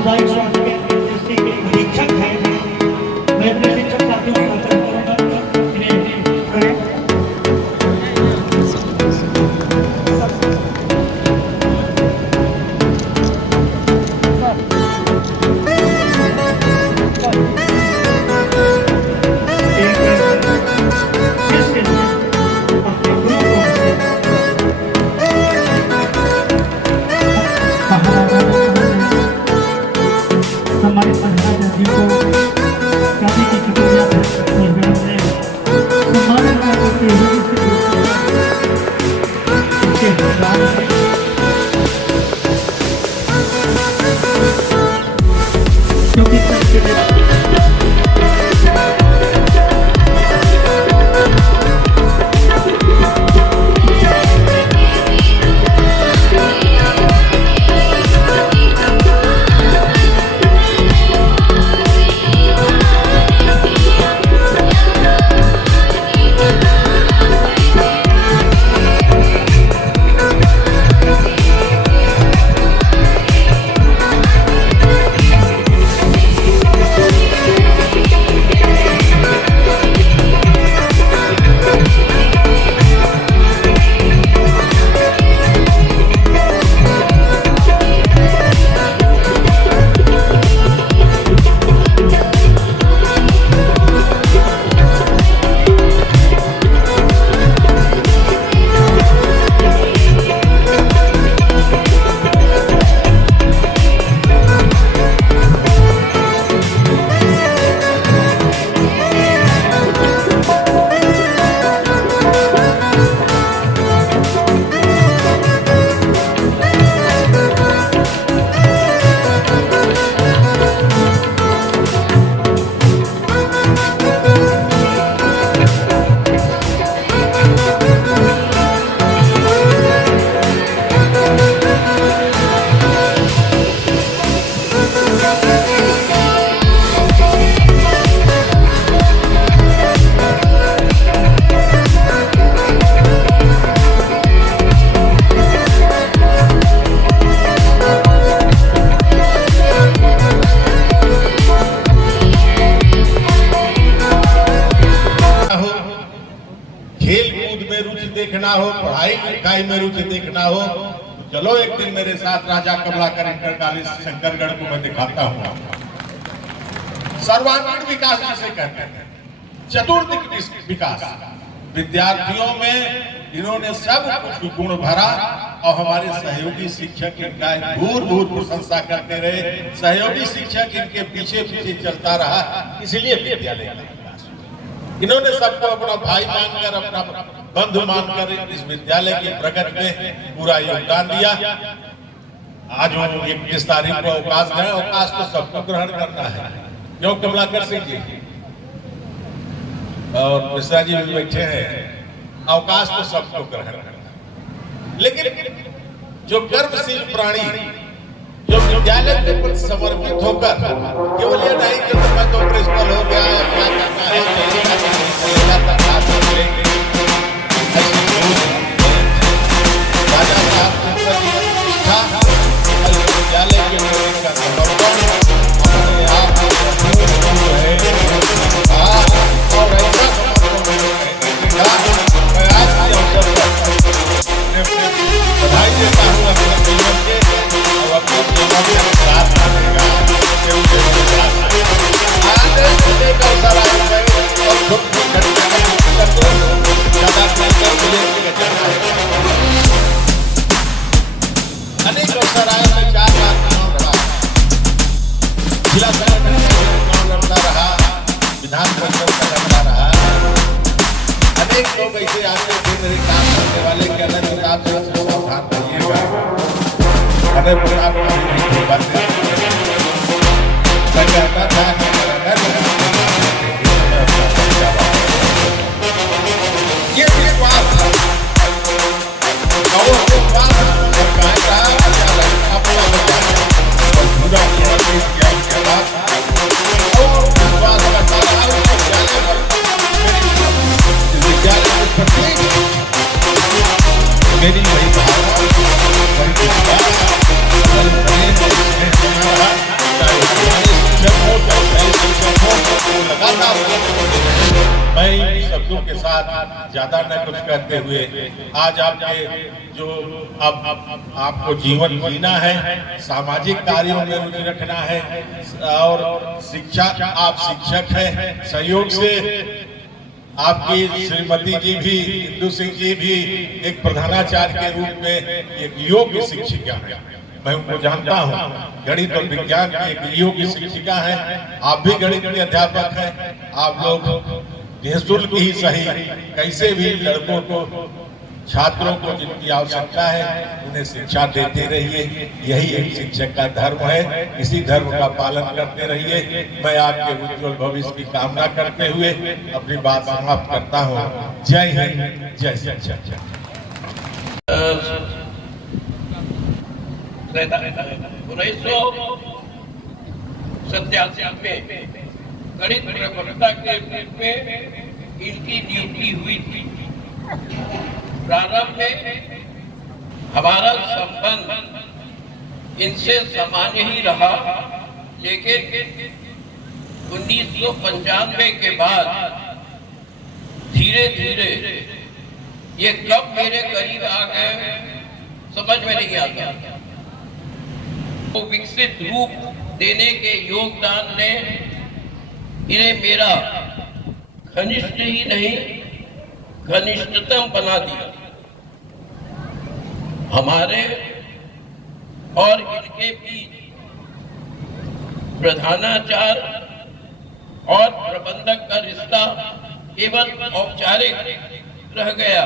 सामुदायिक स्वास्थ्य केंद्र जैसे के अधीक्षक हैं, मैं अपने शिक्षक साथियों को आग्रह करूंगा इन्हें करें। हमारे प्रधानमंत्री को काफी की शुक्रिया सम्मानित करते हुए देखना हो, पढ़ाई लिखाई में रुचि देखना हो, चलो एक दिन मेरे साथ राजा कमलाकर इंटर कॉलेज शंकरगढ़ को मैं दिखाता हूँ। सर्वांगीण विकास जिसे कहते हैं, चतुर्दिक विकास। विद्यार्थियों में इन्होंने सब कुछ गुण भरा और हमारे सहयोगी शिक्षक इनका भूर भूर प्रशंसा करते रहे। सहयोगी शिक्षक इनके पीछे पीछे चलता रहा, इसलिए विद्यालय का विकास। इन्होंने सबको अपना भाई मानकर, अपना बंधु मानकर इस विद्यालय की प्रगति में पूरा योगदान दिया। आज वो 21 तारीख को अवकाश गए, अवकाश तो सबको ग्रहण करना है। क्यों कमलाकर सिंह जी और मिश्रा जी भी बैठे हैं, अवकाश तो सबको ग्रहण करना, लेकिन जो कर्मशील प्राणी, जो विद्यालय के प्रति समर्पित होकर केवल ये नहीं कि मैं तो प्रिंसिपल हो गया या क्या करना है, राजा साहब विद्यालय के का समर्पण अपने आप और ऐसा मैं आज के अवसर पर बधाई देता हूँ अपने जीवन के और अपने जीवन के साथ आनेगा अनेक अवसर आए में 4 बार चुनाव लड़ा, जिला संगठन का चुनाव लड़ता रहा, विधान परिषद का लड़ता रहा। अनेक लोग ऐसे आते थे मेरे काम करने वाले के अलग प्रताप से सावधान रहिएगा, अलग प्रताप की बातें मैं कहता था ये विश्वास मेरी वही भावना, वही विश्वास, वही प्रेम शब्दों के साथ ज्यादा न कुछ कहते हुए, आज आपके जो अब आपको जीवन जीना है, सामाजिक कार्यों में रुचि रखना है और शिक्षा, आप शिक्षक हैं, सहयोग से आपकी श्रीमती जी भी, इंदु सिंह जी भी एक प्रधानाचार्य के रूप में एक योग्य शिक्षिका है। मैं उनको जानता हूँ, गणित और विज्ञान की एक योग्य शिक्षिका है। आप भी गणित के अध्यापक हैं। आप लोग निःशुल्क ही सही कैसे भी लड़कों को, छात्रों को जिनकी आवश्यकता है उन्हें शिक्षा देते रहिए। यही एक शिक्षक का धर्म है। इसी धर्म का पालन करते रहिए। मैं आपके उज्जवल भविष्य की कामना करते हुए अपनी बात समाप्त करता हूँ। जय हिंद, जय जय। 1987 में गणित प्रवक्ता के रूप में इनकी नियुक्ति हुई थी। प्रारंभ में हमारा संबंध इनसे सामान्य ही रहा, लेकिन 1995 के बाद धीरे धीरे ये कब मेरे करीब आ गए समझ में नहीं आता। तो विकसित रूप देने के योगदान ने इन्हें मेरा घनिष्ठ ही नहीं घनिष्ठतम बना दिया। हमारे और इनके बीच प्रधानाचार्य और प्रबंधक का रिश्ता केवल औपचारिक रह गया।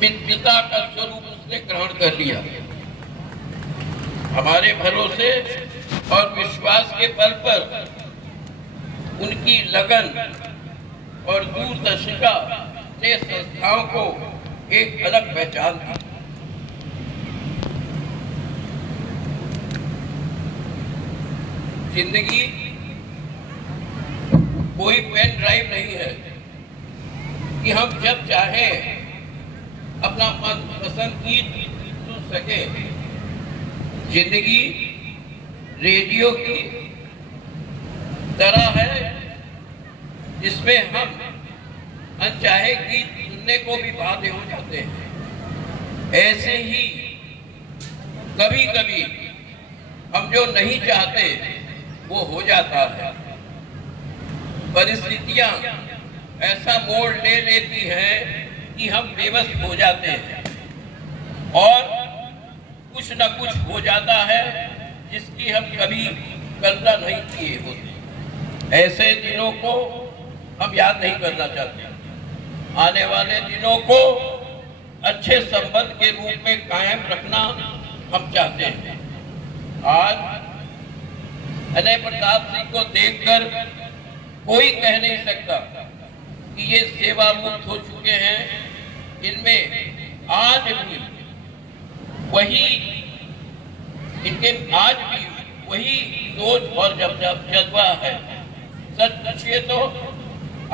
पिता का स्वरूप उसने ग्रहण कर लिया। हमारे भरोसे और विश्वास के बल पर उनकी लगन और दूरदर्शिता ने संस्थाओं को एक अलग पहचान दी। जिंदगी कोई पेन ड्राइव नहीं है कि हम जब चाहे अपना मनपसंद गीत सुन सके। जिंदगी रेडियो की तरह है जिसमें हम अनचाहे गीत सुनने को भी बाध्य हो जाते हैं। ऐसे ही कभी कभी हम जो नहीं चाहते वो हो जाता है। परिस्थितियां ऐसा मोड़ ले लेती हैं कि हम बेबस हो जाते हैं और कुछ न कुछ हो जाता है जिसकी हम कभी कल्पना नहीं किए होते। ऐसे दिनों को हम याद नहीं करना चाहते। आने वाले दिनों को अच्छे संबंध के रूप में कायम रखना हम चाहते हैं। आज अजय प्रताप सिंह को देखकर कोई कह नहीं सकता कि ये सेवा मुक्त हो चुके हैं। इनमें आज भी वही, इनके आज भी वही सोच और जज्बा है। सच पूछिए तो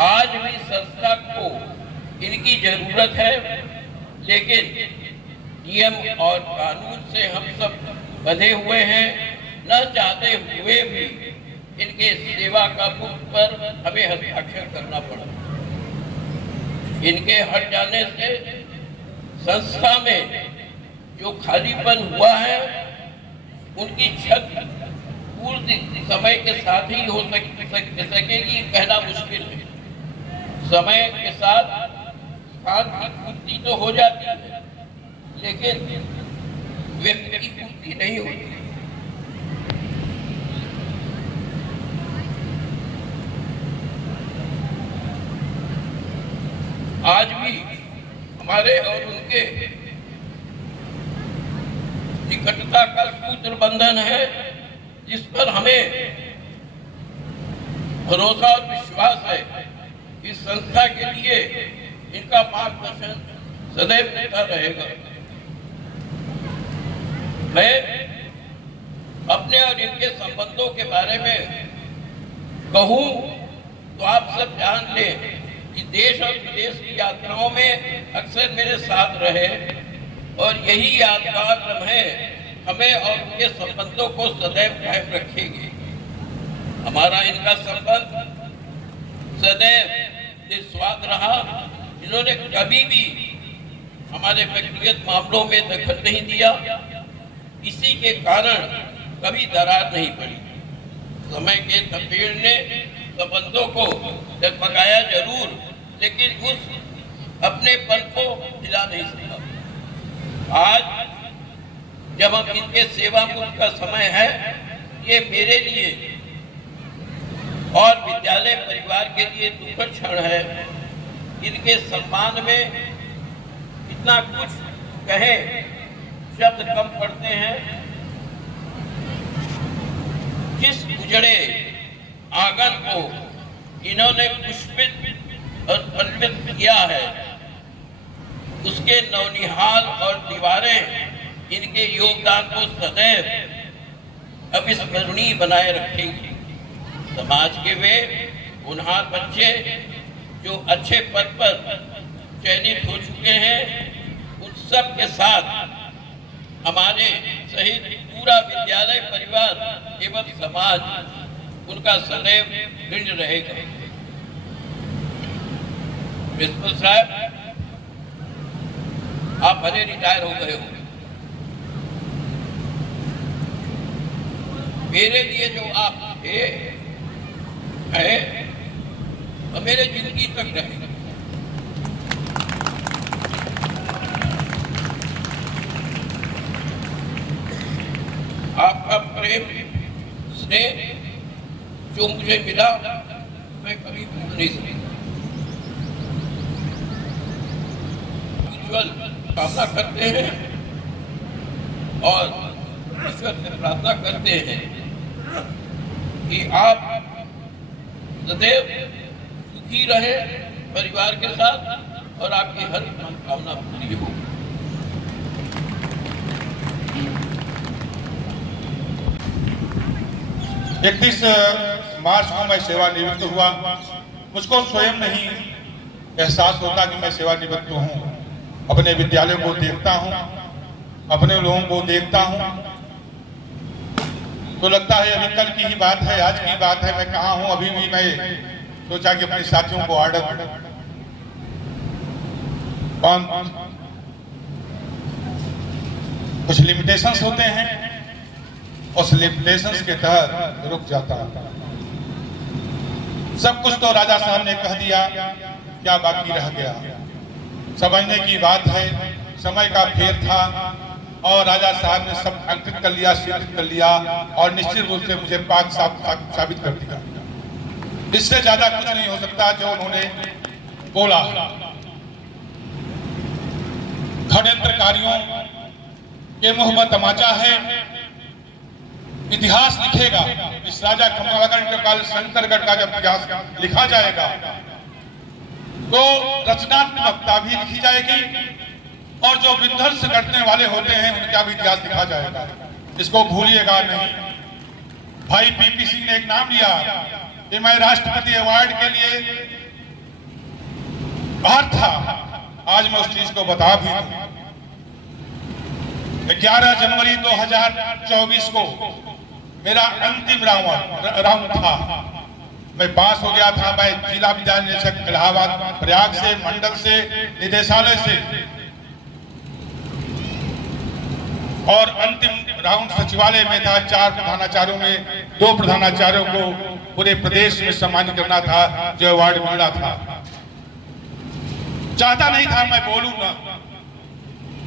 आज भी संस्था को इनकी जरूरत है, लेकिन नियम और कानून से हम सब बंधे हुए हैं। न चाहते हुए भी इनके सेवा का बुक पर हमें हस्ताक्षर करना पड़ा। इनके हट जाने से संस्था में जो खालीपन हुआ है उनकी छत पूर्ण समय के साथ ही हो सकेगी कहना मुश्किल है। समय के साथ स्थान की पूर्ति तो हो जाती है, लेकिन व्यक्ति की पूर्ति नहीं होती। आज भी हमारे और उनके निकटता का सूत्र बंधन है, जिस पर हमें भरोसा और विश्वास है। इस संस्था के लिए इनका मार्गदर्शन सदैव मिलता रहेगा। मैं अपने और इनके संबंधों के बारे में कहूं तो आप सब जान लें कि देश और विदेश की यात्राओं में अक्सर मेरे साथ रहे और यही यादगार लम्हे हमें और उनके संबंधों को सदैव कायम रखेंगे। हमारा इनका संबंध सदैव निस्वार्थ रहा। इन्होंने कभी भी हमारे व्यक्तिगत मामलों में दखल नहीं दिया। इसी के कारण कभी दरार नहीं पड़ी। समय के थपेड़ ने संबंधों को डगमगाया जरूर, लेकिन उस अपनेपन को हिला नहीं सका। आज जब हम इनके सेवा मुक्त का समय है, ये मेरे लिए और विद्यालय परिवार के लिए दुखद क्षण है। इनके सम्मान में इतना कुछ कहे शब्द कम पड़ते हैं। जिस उजड़े आंगन को इन्होंने पुष्पित और पल्लवित किया है, उसके नवनिहाल और दीवारें इनके योगदान को सदैव अविस्मरणीय बनाए रखेंगी। समाज के वे होनहार बच्चे जो अच्छे पद पर चयनित हो चुके हैं, उन सब के साथ हमारे सहित पूरा विद्यालय परिवार एवं समाज उनका सदैव ऋणी रहेगा। प्रिंसिपल साहब, आप भले रिटायर हो गए हो, मेरे लिए जो आप थे है और मेरे जिंदगी तक रहेगा। आपका प्रेम स्नेह जो मुझे मिला, मैं कभी भूल नहीं सकता। उज्ज्वल कामना करते हैं और ईश्वर से प्रार्थना करते हैं कि आप सदैव सुखी रहे परिवार के साथ और आपकी हर मनोकामना पूरी हो। 31 मार्च को मैं सेवानिवृत्त हुआ। मुझको स्वयं नहीं एहसास होता कि मैं सेवानिवृत्त हूँ। अपने विद्यालय को देखता हूँ, अपने लोगों को देखता हूँ, तो लगता है अभी कल की ही बात है, आज की बात है, मैं कहाँ हूँ। अभी भी मैं सोचा कि अपने साथियों को ऑर्डर कुछ लिमिटेशंस होते हैं, उस लिमिटेशंस के तहत रुक जाता। सब कुछ तो राजा साहब ने कह दिया, क्या बाकी रह गया। समझने की बात है, समय का फेर था और राजा साहब ने सब अंकित कर लिया, स्वीकृत कर लिया और निश्चित रूप से मुझे पाक साबित कर दिया। इससे ज्यादा कुछ नहीं हो सकता जो उन्होंने बोला। षड्यंत्रकारियों के मुंह में तमाचा है। इतिहास लिखेगा, इस राजा कमलागढ़ के काल शंकरगढ़ का जब इतिहास लिखा जाएगा तो रचनात्मकता भी लिखी जाएगी और जो विध्वंस करने वाले होते हैं उनका भी इतिहास लिखा जाएगा। इसको भूलिएगा नहीं। भाई पीपी सिंह ने एक नाम लिया कि मैं राष्ट्रपति अवार्ड के लिए बाहर था। आज मैं उस चीज को बता भी दूं। 11 जनवरी 2024 को मेरा अंतिम राउंड था। मैं पास हो गया था। मैं जिला विद्यालय निदेशक इलाहाबाद प्रयाग से, मंडल से, निदेशालय से और अंतिम राउंड सचिवालय में था। 4 प्रधानाचार्यों में 2 प्रधानाचार्यों को पूरे प्रदेश में सम्मानित करना था, जो अवार्ड मिलना था। चाहता नहीं था मैं बोलूंगा,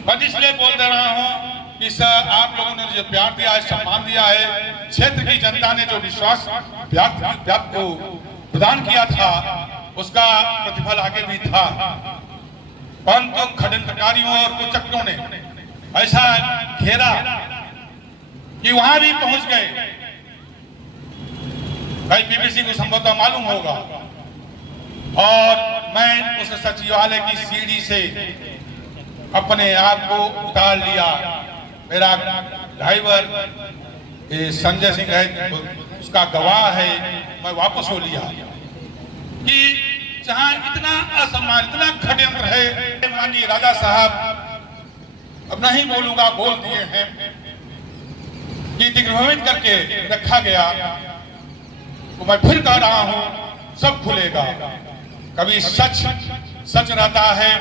पर इसलिए बोल दे रहा हूं कि सर आप लोगों ने जो प्यार दिया है, सम्मान दिया है, क्षेत्र की जनता ने जो विश्वास व्याप्त को प्रदान किया था, उसका प्रतिफल आगे भी था। परंतु षड्यंत्रकारियों और कुचक्रों ने ऐसा घेरा कि वहां भी पहुंच गए। भाई पीपीसी को संभवतः मालूम होगा। और मैं उस सचिवालय की सीढ़ी से अपने आप को उतार लिया। मेरा ड्राइवर संजय सिंह है, उसका गवाह है। मैं वापस हो लिया कि जहां इतना असम्मान, इतना षड्यंत्र है। माननीय राजा साहब, अब नहीं बोलूंगा, बोल दिए हैं कि दिग्भ्रमित करके रखा गया। तो मैं फिर कह रहा हूं, सब खुलेगा। कभी सच सच रहता है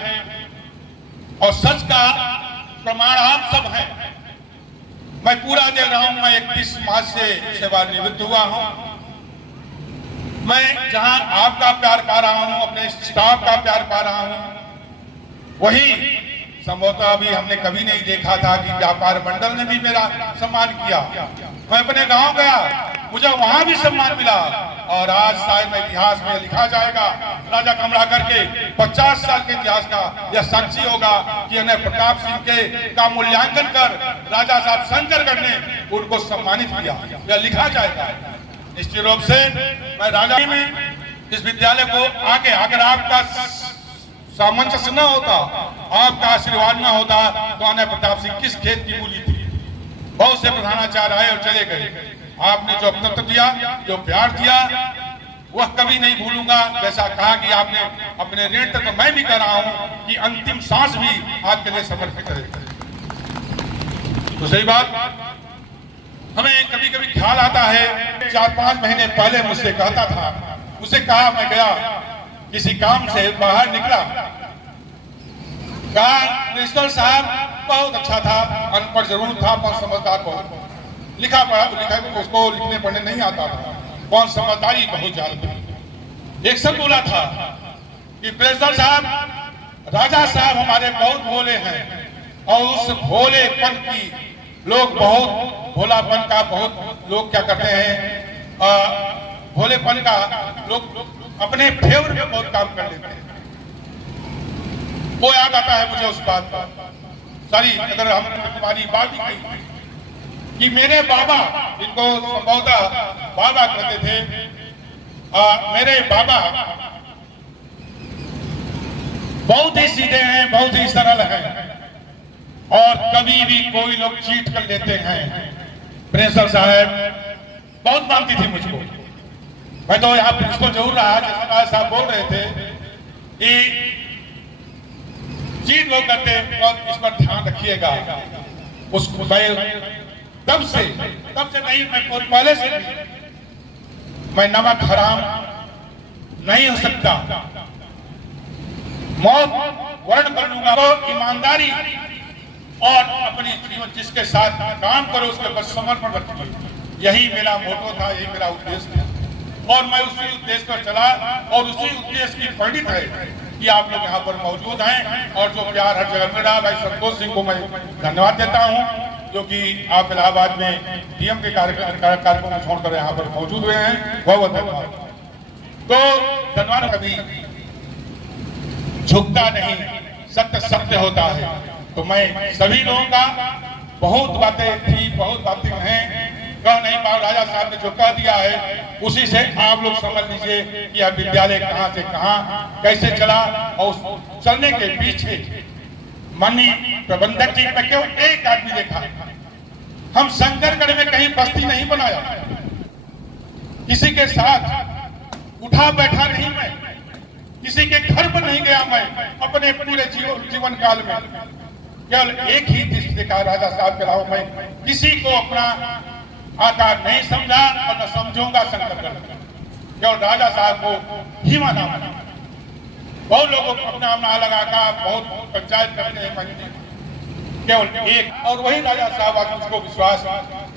और सच का प्रमाण आप सब हैं। मैं पूरा दे रहा हूं, मैं 31 मार्च से सेवानिवृत्त हुआ हूं। मैं जहां आपका प्यार पा रहा हूं, अपने स्टाफ का प्यार पा रहा हूं, वही संभवतः अभी हमने कभी नहीं देखा था कि व्यापार मंडल ने भी मेरा सम्मान किया। मैं अपने गांव गया, मुझे वहां भी सम्मान मिला और आज शायद इतिहास में लिखा जाएगा, राजा कमलाकर के 50 साल के इतिहास का यह साक्षी होगा कि उन्हें प्रताप सिंह के का मूल्यांकन कर राजा साहब शंकरगढ़ ने उनको सम्मानित किया, यह लिखा जाएगा। निश्चित रूप से मैं राजा में इस विद्यालय को आगे, अगर आपका सामंजस्य न होता, आपका आशीर्वाद न होता, तो आने प्रताप सिंह किस खेत की मूली थी। बहुत से प्रधानाचार्य आए और चले गए, आपने जो अपनत्व दिया, जो प्यार दिया, वह कभी नहीं भूलूंगा। जैसा कहा कि आपने अपने ऋण तक, मैं भी कर रहा हूं कि अंतिम सांस भी आपके लिए समर्पित करे। तो सही बात, हमें कभी कभी ख्याल आता है, 4-5 महीने पहले मुझसे कहता था, मुझसे कहा, मैं गया किसी काम से बाहर निकला, कहा प्रिंसिपल साहब बहुत अच्छा था, अनपढ़ जरूर था पर समझदार बहुत, लिखा उसको लिखने पढ़ने नहीं आता था, कौन समझदारी बहुत ज्यादा थी। एक सब बोला था कि प्रिंसिपल साहब, राजा साहब हमारे बहुत भोले हैं और उस भोलेपन की लोग, बहुत भोलापन का बहुत लोग क्या करते हैं, भोलेपन का लोग अपने फेवर में बहुत काम कर लेते हैं। वो याद आता है मुझे उस बात का सारी, अगर हम हमारी बात ही कही कि मेरे बाबा, इनको संभवतः बाबा कहते थे, मेरे बाबा बहुत ही सीधे हैं, बहुत ही सरल हैं और कभी भी कोई लोग चीट कर लेते हैं। प्रिंसिपल साहब बहुत मानती थी मुझको, मैं तो यहाँ प्रिंसिपल जरूर रहा, जैसा साहब बोल रहे थे कि चीट लोग करते, और इस पर ध्यान रखिएगा। उसको तब से नहीं, मैं पहले से मैं नमक हराम नहीं हो सकता, मौत वर्ण कर लूंगा। तो ईमानदारी और अपनी जीवन जिसके साथ काम करो उसके बस समर्पण रखिए, यही मेरा मोटो था, यही मेरा उद्देश्य था और मैं उसी उद्देश्य पर चला और उसी उद्देश्य की पंडित है कि आप लोग यहाँ पर मौजूद हैं और जो प्यार हर जगह मिल रहा। भाई संतोष सिंह को मैं धन्यवाद देता हूँ जो कि आप इलाहाबाद में डीएम के कार्यक्रम को छोड़कर यहाँ पर मौजूद हुए हैं, बहुत बहुत धन्यवाद। तो धन्यवाद, कभी झुकता नहीं, सत्य सत्य होता है। तो मैं सभी लोगों का, बहुत बातें थी, बहुत बातें हैं, कह नहीं पाओ, राजा साहब ने जो कह दिया है उसी से आप लोग समझ लीजिए कि यह विद्यालय कहां से कहां कैसे चला और चलने के पीछे माननीय प्रबंधक जी ने केवल एक आदमी देखा। हम शंकरगढ़ में कहीं बस्ती नहीं बनाया, किसी के साथ उठा बैठा नहीं, मैं किसी के घर पर नहीं गया, मैं अपने पूरे जीवन काल में केवल एक ही दृष्टि देखा, राजा साहब के अलावा मैं किसी को अपना आकार नहीं समझा और न समझूंगा। शंकरगढ़ केवल राजा साहब को ही माना। बहुत लोगों को अपना अपना अलग आकार, बहुत पंचायत करते हैं, केवल एक, और वही राजा साहब आज मुझको विश्वास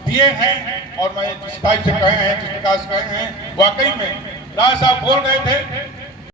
दिए हैं। और मैं जिस टाइप से कहे हैं, जिस प्रकार से कहे हैं, वाकई में राजा साहब बोल रहे थे